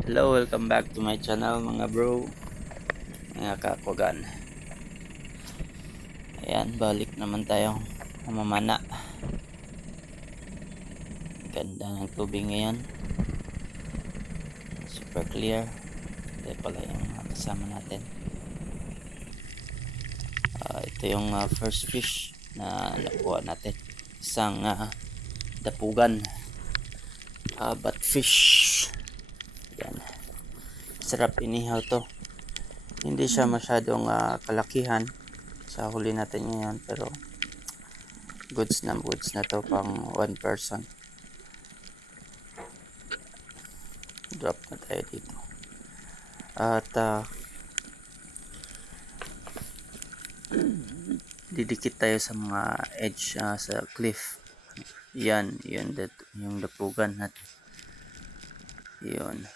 Hello, welcome back to my channel mga bro, mga kakwagan. Ayan, balik naman tayong mamamana. Ganda ng tubig ngayon. Super clear. Ito pala yung kasama natin. Ito yung first fish na nakuha natin. Isang dapugan. Batfish. Ayan. Sarap inihaw to. Hindi siya masyadong kalakihan sa huli natin ngayon, pero goods na to pang one person. Drop na tayo dito at didikit tayo sa mga edge sa cliff. Yan yung dapugan natin yun,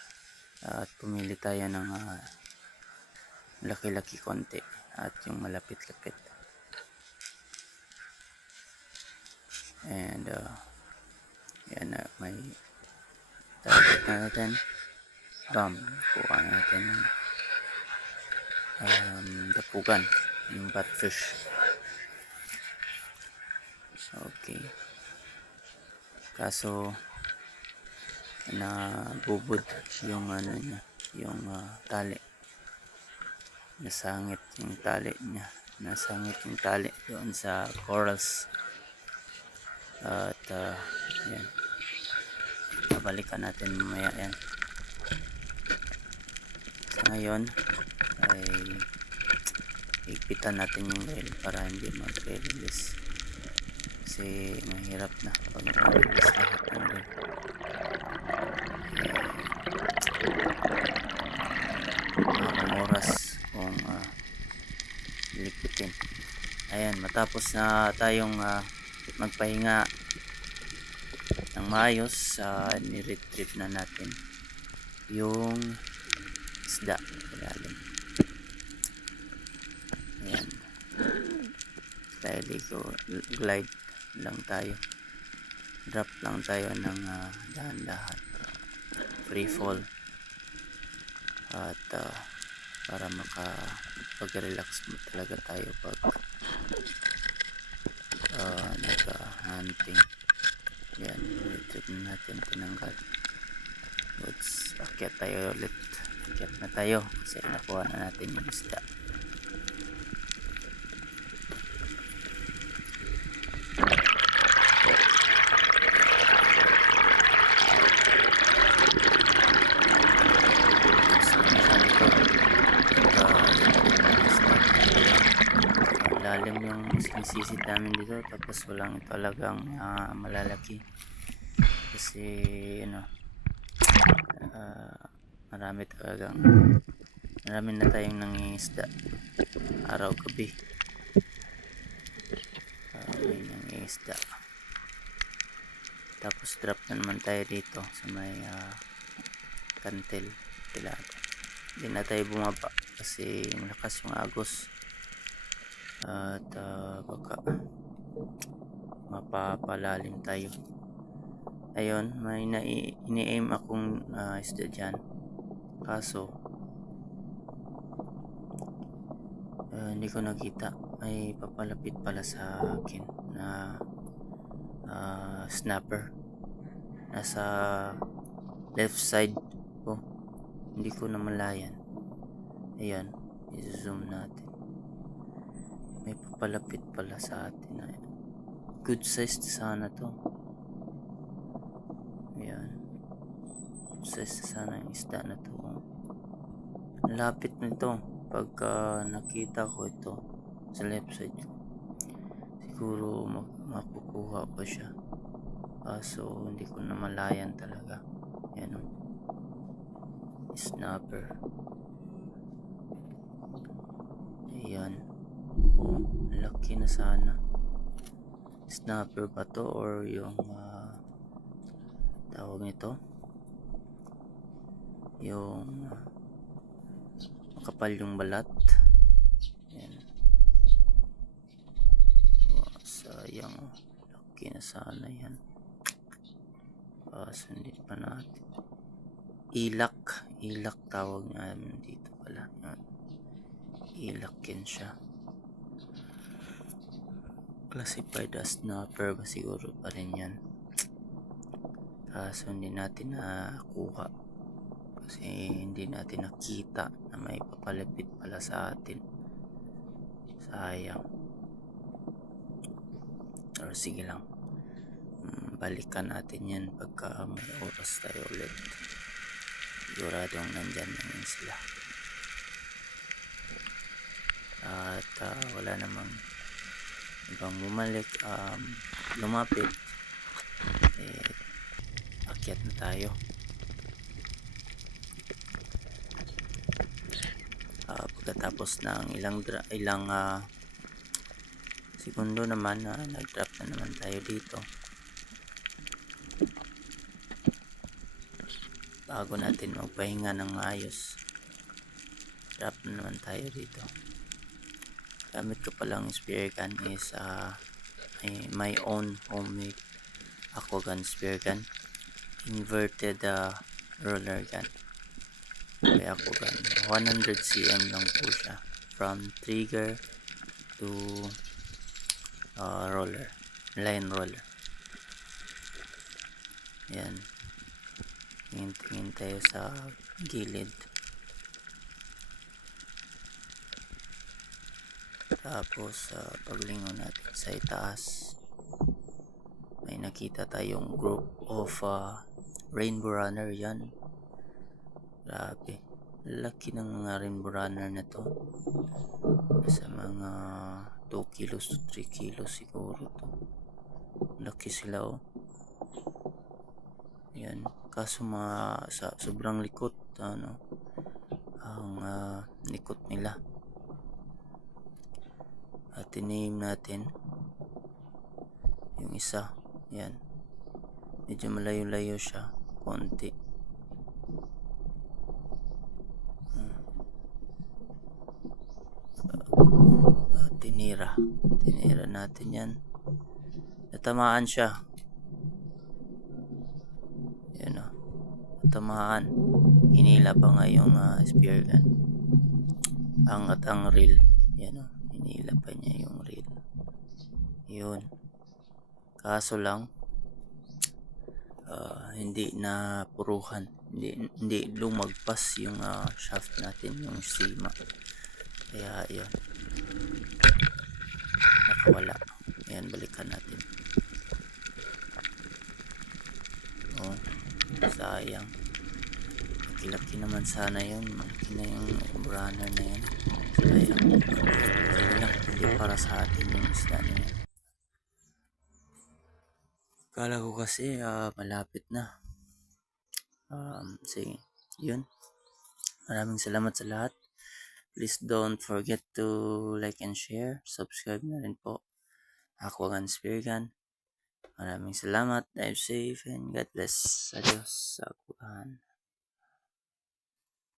at pumili tayo ng laki-laki konti at yung malapit-lapit. And yan na, may target na natin. Kuha natin dapugan, yung batfish. Okay, kaso nabubod yung niya, yung tali. Nasangit yung tali doon sa corals. At yan, babalikan natin mamaya yan. Sa ngayon ay ipitan natin yung reel para hindi mag-release, kasi mahirap na pag mag-release lahat ng reel. Maraming oras kung lipitin. Ayan, matapos na tayong magpahinga ng maayos, ni-retrieve na natin yung isda ilalim. Ayan, glide lang tayo, drop lang tayo ng dahan-dahan, free fall, at para makapag-relax mo talaga tayo pag nag-hunting. Yan, retrieve na natin, tinanggal. Akyat tayo ulit. Akyat na tayo kasi nakuha na natin yung isda. Lalim yung sinisisid namin dito, tapos walang talagang malalaki kasi marami na tayong nangingisda araw gabi. May nangingisda, tapos drop na naman tayo dito sa may kantel tilapia. Hindi na tayo bumaba kasi malakas yung agos at baka mapapalalim tayo. Ayun, may ini-aim akong isda dyan, kaso hindi ko nakita. May papalapit pala sa akin na snapper nasa left side ko, hindi ko na malayan. Ayan, i-zoom natin, may papalapit pala sa atin. Good size sana to. Ayan, good size sana yung isda na to. Lapit nito. Pagka nakita ko ito sa left side ko, siguro makukuha ko siya, kaso hindi ko na malayan talaga. Ayan, snapper. Ayan, laki na sana. Snapper ba to or yung tawag nito, yung makapal yung balat. Ayan, sayang, laki na sana yan, kaso hindi pa natin. Ilak ilak tawag namin dito pala. Ilak yan siya. Classified as snapper ba siguro pa rin yan. Kaso hindi natin nakuha. Kasi hindi natin nakita na may papalapit pala sa atin. Sayang. Pero sige lang. Balikan natin yan pagka may oras tayo ulit. Siguradong nandyan naman sila. At wala namang ibang bumalik, lumapit, akyat na tayo. Pagkatapos ng ilang segundo naman, nag-drop na naman tayo dito. Bago natin magpahinga ng ayos, drop na naman tayo dito. Gamit ko palang spear gun is my own homemade aquagun spear gun, inverted roller gun. Kaya aquagun 100 cm lang po siya, from trigger to line roller. Yan, tingin tayo sa gilid. Tapos paglingon natin sa itaas, may nakita tayong group of rainbow runner. Yan, grabe, laki ng mga rainbow runner na to. Sa mga 2 kilos to 3 kilos siguro to. Laki sila yan, kaso sobrang likot ang likot nila. At tiname natin yung isa. Yan, medyo malayo-layo siya konti. Tinira natin yan. Natamaan siya. Yan natamaan. Hinila pa nga yung spear gun. Angat ang reel. Yan hinila pa niya yung reel. Yun, kaso lang hindi na puruhan, hindi lumagpas yung shaft natin, yung sima. Kaya yun, nakawala. Ayan, balikan natin. Sayang, laki naman sana yun. Malaki na yung runner na yun. Sayang, hindi para sa atin yung isda na yun. Kala ko kasi malapit na. Sige, yun. Maraming salamat sa lahat. Please don't forget to like and share. Subscribe na rin po. Aquagun Spear Gun. Maraming salamat. Dive safe and God bless. Adios. Aquagun.